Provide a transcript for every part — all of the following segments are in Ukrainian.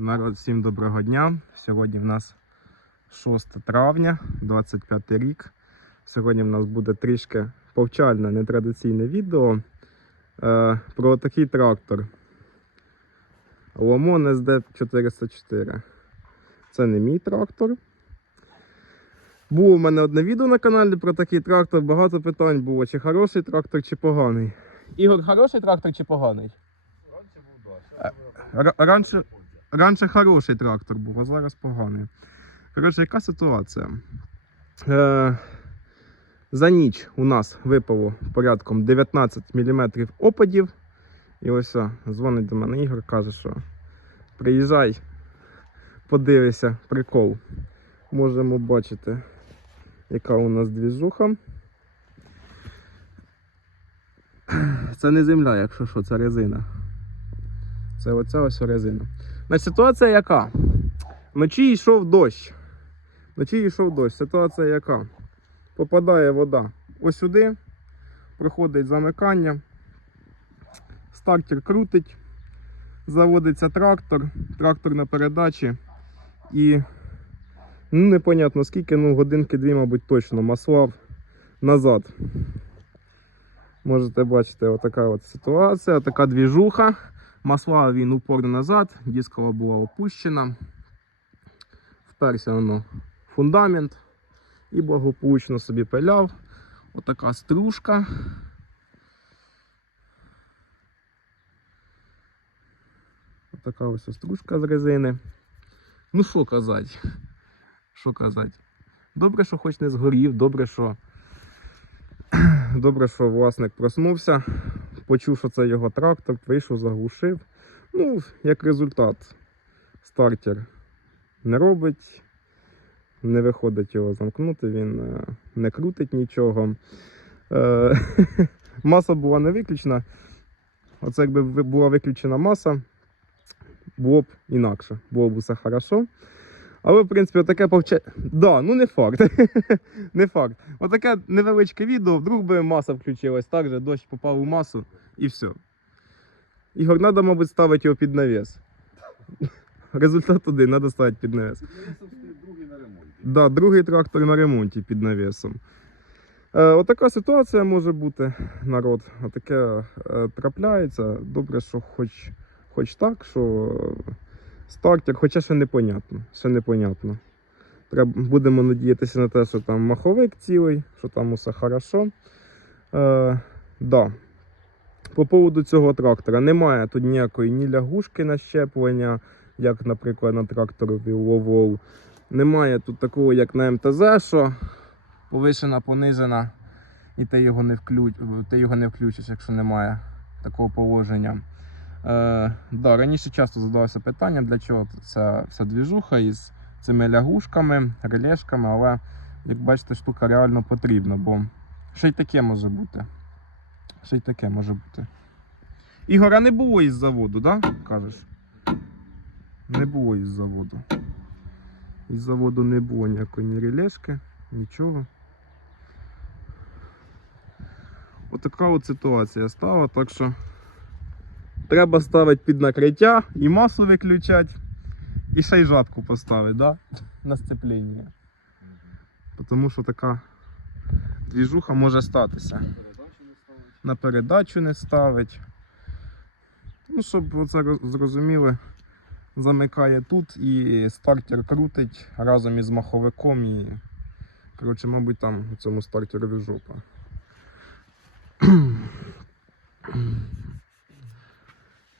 Народ, всім доброго дня. Сьогодні в нас 6 травня, 25 рік. Сьогодні в нас буде трішки повчальне, нетрадиційне відео е, про такий трактор. Ломон SD 404. Це не мій трактор. Було в мене одне відео на каналі про такий трактор. Багато питань було, чи хороший трактор, чи поганий. Ігор, хороший трактор чи поганий? Р- раніше, раніше хороший трактор був, а зараз поганий. Коротше, яка ситуація? Е, за ніч у нас випало порядком 19 мм опадів. І ось дзвонить до мене Ігор, каже, що приїжджай, подивися, прикол. Можемо бачити, яка у нас двіжуха. Це не земля, якщо що, це резина. Це оця ось резина. Значить, ситуація яка? Вночі йшов дощ. Вночі йшов дощ. Ситуація яка? Попадає вода ось сюди, проходить замикання, стартер крутить, заводиться трактор, трактор на передачі і ну, непонятно скільки, ну годинки-дві, мабуть, точно маслав назад. Можете бачити, отака от ситуація, така двіжуха. Масла він упорно назад, дискова була опущена. Вперся воно фундамент і благополучно собі пиляв. Отака стружка. Отака ось стружка з резини. Ну що казати? Що казати? Добре, що хоч не згорів, добре, що добре, що власник проснувся, почув, що це його трактор, вийшов, заглушив. Ну, як результат, стартер не робить, не виходить його замкнути, він е, не крутить нічого. Е, Маса була не виключена. Оце якби була виключена маса, було б інакше, було б усе хорошо. Але, в принципі, отаке повче. Да, ну не факт. не факт. Отаке невеличке відео, вдруг би маса включилась, так же дощ попав у масу і все. Ігор, треба, мабуть, ставити його під навіс. Результат один, треба ставити під навіс. другий на ремонті. Да, другий трактор на ремонті під навісом. Е, отака ситуація може бути, народ. Отаке е, трапляється. Добре, що хоч, хоч так, що стартер, хоча ще непонятно. Ще непонятно. Треба, будемо надіятися на те, що там маховик цілий, що там усе хорошо. Е, да. По поводу цього трактора немає тут ніякої ні лягушки на щеплення, як, наприклад, на тракторові Ловол. Немає тут такого, як на МТЗ, що повишена, понижена, і ти його не, вклю... ти його не включиш, якщо немає такого положення. Е, да, раніше часто задавалося питання, для чого ця вся двіжуха із цими лягушками, релешками, але як бачите, штука реально потрібна, бо ще й таке може бути. Ще й таке може бути. Ігора не було із заводу, да? Кажеш? Не було із заводу. Із заводу не було ніякої ні релешки, нічого. Отака от ситуація стала, так що треба ставити під накриття і масу виключати, і ще й жатку поставити, да? на сцепління. Тому що така двіжуха може статися. На передачу не ставить. Ну, щоб оце роз- зрозуміли, замикає тут і стартер крутить разом із маховиком і. Коротше, мабуть, там у цьому стартерові жопа.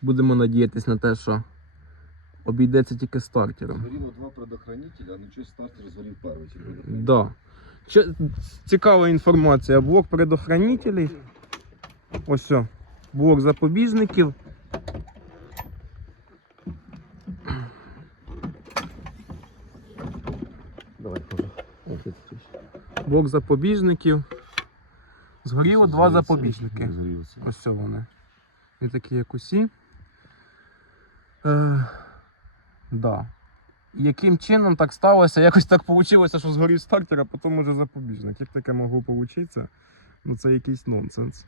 Будемо надіятися на те, що обійдеться тільки стартером. Згоріло два предохранителя, а нічого стартер згорів перший. Да. Че- Цікава інформація. Блок предохранителей. Ось. все. Блок запобіжників. Давай. Блок запобіжників. Згоріло два запобіжники. Ось вони. І такі, як усі. Е, да. Яким чином так сталося? Якось так вийшло, що згорів стартер, а потім уже запобіжник. Як таке могло вийти? Ну це якийсь нонсенс.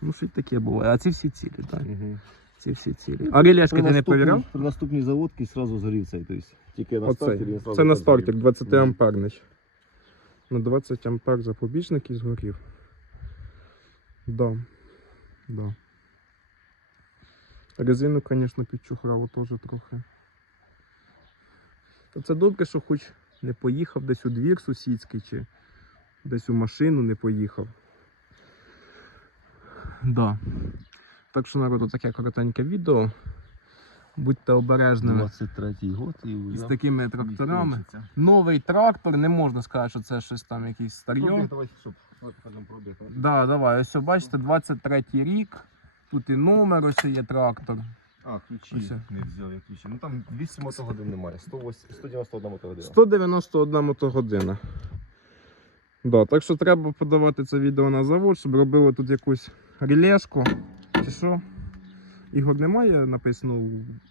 Ну, що й таке було. А ці всі цілі, так? Угу. ці всі цілі. А релешки ти не перевіряв? При наступній заводці одразу згорів цей. Тобто, тільки на стартері він Це на стартер 20 Мгм. амперний. На 20 ампер запобіжник і згорів. Да. Да. Резину, звісно, підчухрало теж трохи. Та Це добре, що хоч не поїхав десь у двір сусідський чи десь у машину не поїхав. Да. Так що народу таке коротеньке відео. Будьте обережними 23-й год і з такими тракторами. Новий трактор, не можна сказати, що це щось там якийсь старьо. Пробіг, давай, щоб давай. Да, давай, ось бачите, 23 рік. Тут і номер, ось є трактор. А, ключі Ось. не взяв, я ключі. Ну там 200 мотогодин немає, 108, 191 мотогодина. 191 мотогодина. Да, так що треба подавати це відео на завод, щоб робили тут якусь релешку. Чи що? Ігор немає написано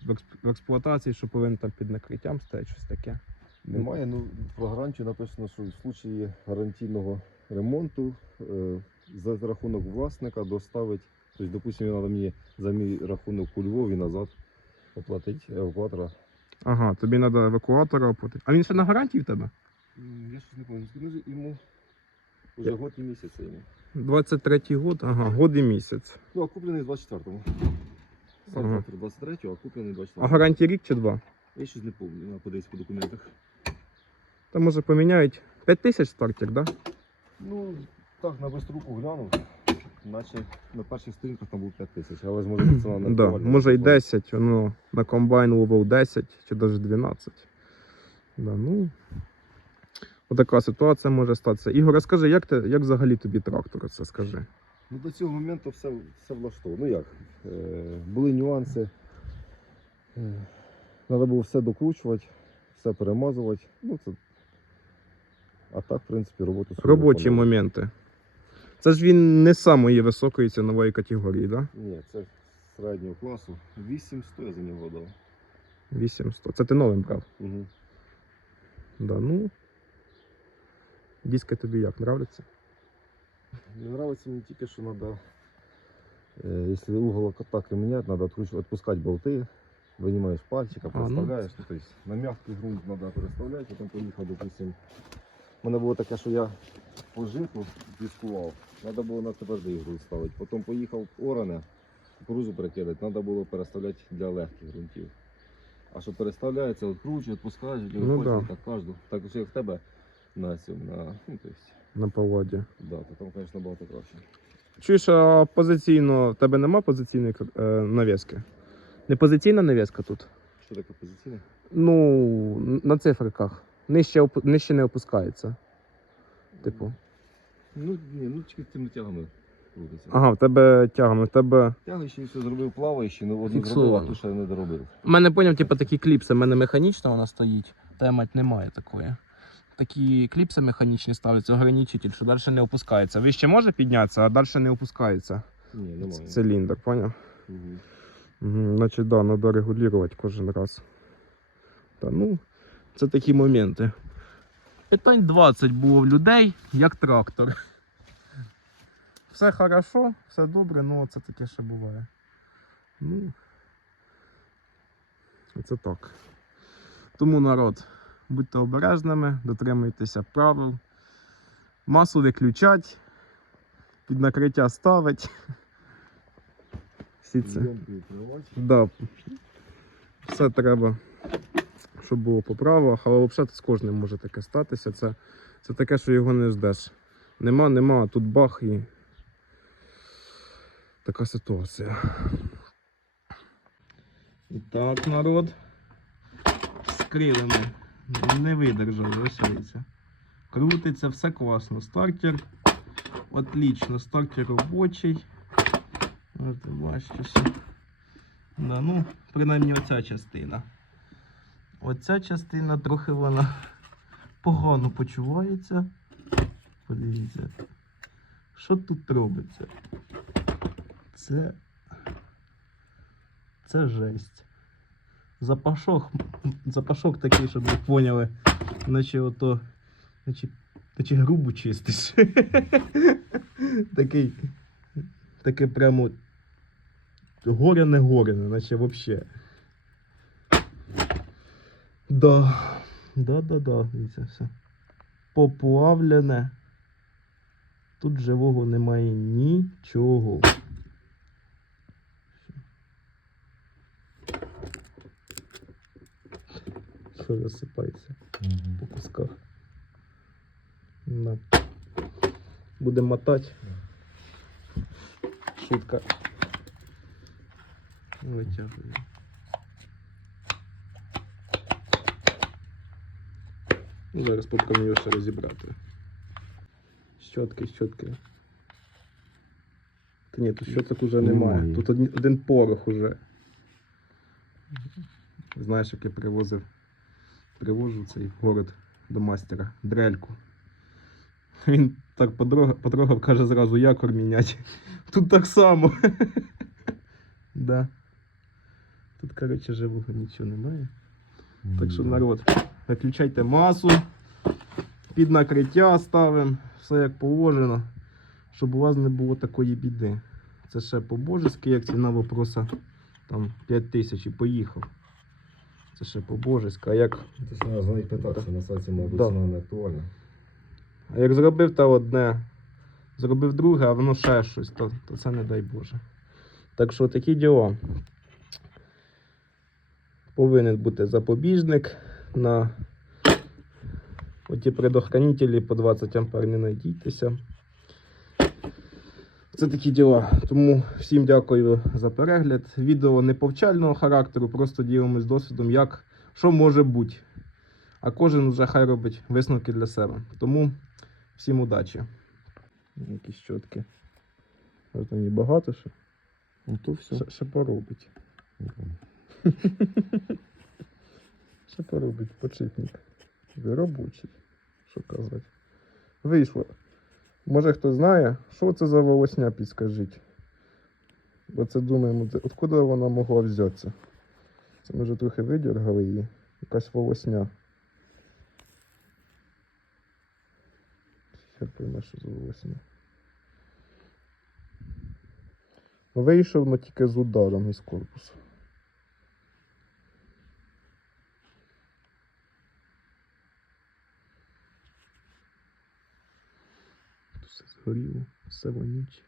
в експ- в експлуатації, що повинен там під накриттям стояти щось таке. Немає, ну про гарантію написано, що в случаї гарантійного ремонту е, за рахунок власника доставить, тобто, допустимо, треба мені за мій рахунок у Львові назад оплатити евакуатора. Ага, тобі треба евакуатора оплатити. А він ще на гарантії в тебе? М, Я щось не пам'ятаю, ну, йому вже год і місяць йому. 23 год, ага, год і місяць. Ну, а куплений в 24-му. Сам Ага. трактор 23-го, а куплений в 24-му. А гарантії рік чи два? Я щось не пам'ятаю, подивитися по документах. Та може поміняють 5 тисяч стартер, да? Ну, так, на биструку глянув, наче на перших сторінках там був 5 тисяч, але може ціна не Да, може й 10, воно на комбайн ловив 10 чи навіть 12. Да, ну, отака ситуація може статися. Ігор, розкажи, як, ти, як взагалі тобі трактор це скажи? Ну, до цього моменту все, все влаштовано. Ну як? Е, були нюанси. Е, Треба було все докручувати, все перемазувати. Ну, це... А так, в принципі, роботу Робочі моменти. Це ж він не самої високої цінової категорії, да? Ні, це середнього класу. 800 я за нього дав. 800. Це ти новим брав? Угу. Да, ну. Диски тобі як, нравляться? Мне нравится мне тільки, що надо, э, если угол атаки менять, надо откручивать, отпускать болты, вынимаешь пальчика, А, ну. переставляешь. Ну, то есть на мягкий грунт надо переставлять, потім поїхав, допустим. у мене було таке, що я по житу дискував, треба було на твердий грунт ставити. Потім поїхав оране, кукурузу перекидати, треба було переставляти для легких ґрунтів. А що переставляється, відкручує, відпускаєш, Ну, ну, да. так кожну. Так як в тебе на цьому, на, ну, то есть, На поводі. да, то там, звісно, багато краще. Чуєш, а позиційно, в тебе нема позиційної е, навіски? Не позиційна навіска тут? Що таке позиційне? Ну, на циферках. Нижче, оп- нижче не опускається. Типу. Ну, ні, ну тільки цими тягами крутиться. Ага, в тебе тягами, в тебе. Тяги ще все зробив плаваючи, але одну зробив, а ту ще не доробив. У мене поняв, типу, такі кліпси. У мене механічна вона стоїть. Темать немає такої. Такі кліпси механічні ставляться, ограничитель, що далі не опускається. Вище може піднятися, а далі не опускається. Ні, немає. Циліндр, поняв? Угу. Угу, значить, да, треба регулювати кожен раз. Та ну, це такі моменти. Питань 20 було в людей, як трактор. Все хорошо, все добре, ну це таке ще буває. Ну, це так. Тому народ, будьте обережними, дотримуйтеся правил. Масу виключать, під накриття ставить. Всі це. Да. Все треба, щоб було по правилах, але взагалі з кожним може таке статися. Це, це таке, що його не ждеш. Нема, нема, тут бах і така ситуація. І так, народ. З не видержав, лишається. Крутиться, все класно. Стартер. Отлично, стартер робочий. Ось ти бачите все. Да, ну, принаймні оця частина. Оця частина трохи вона погано почувається. Подивіться. Що тут робиться? Це. Це жесть. Запашок. Запашок такий, щоб ви поняли. Наче ото. Наче, наче грубу чистиш. такий. Таке прямо горе не горе, наче взагалі. Да. Да, да, да, дивіться все. Поплавлене. Тут живого немає нічого. Що розсипається по кусках. Да. Будемо мотати. Шутка. Витягую. Зараз попробуємо його ще розібрати. Щотки, щотки. Та ні, тут щоток уже немає. Немає. Тут один, один порох уже. Знаєш, як я привозив. Привожу цей в город до мастера. Дрельку. Він так подрога- потрогав, каже зразу якор міняти. Тут так само. да. Тут, коротше, живого нічого немає. Так що, народ, виключайте масу, під накриття ставимо, все як положено, щоб у вас не було такої біди. Це ще по-божески, як ціна вопроса там 5 тисяч і поїхав. Це ще по-божески. А як, Це ж треба знати питатися, на сайті, мабуть, Да. ціна не актуальна. а як зробив та одне, зробив друге, а воно ще щось, то, то це не дай Боже. Так що такі діла. Повинен бути запобіжник на оті предохранителі по 20 ампер не надійтеся. Це такі діла. Тому всім дякую за перегляд. Відео не повчального характеру, просто ділимось досвідом, як що може бути. А кожен вже хай робить висновки для себе. Тому всім удачі. Якісь чотки. Ось там її багато ще. Ну то все. Ще, ще поробить. Ще поробить почитник. Робочий. Що казати. Вийшло. Може хто знає, що це за волосня, підскажіть. Бо це думаємо, откуда вона могла взятися. Це ми вже трохи видергали її. Якась волосня. Хер пойме, що за волосня. Вийшов, але тільки з ударом із корпусу. Тут все згоріло, все вонюче.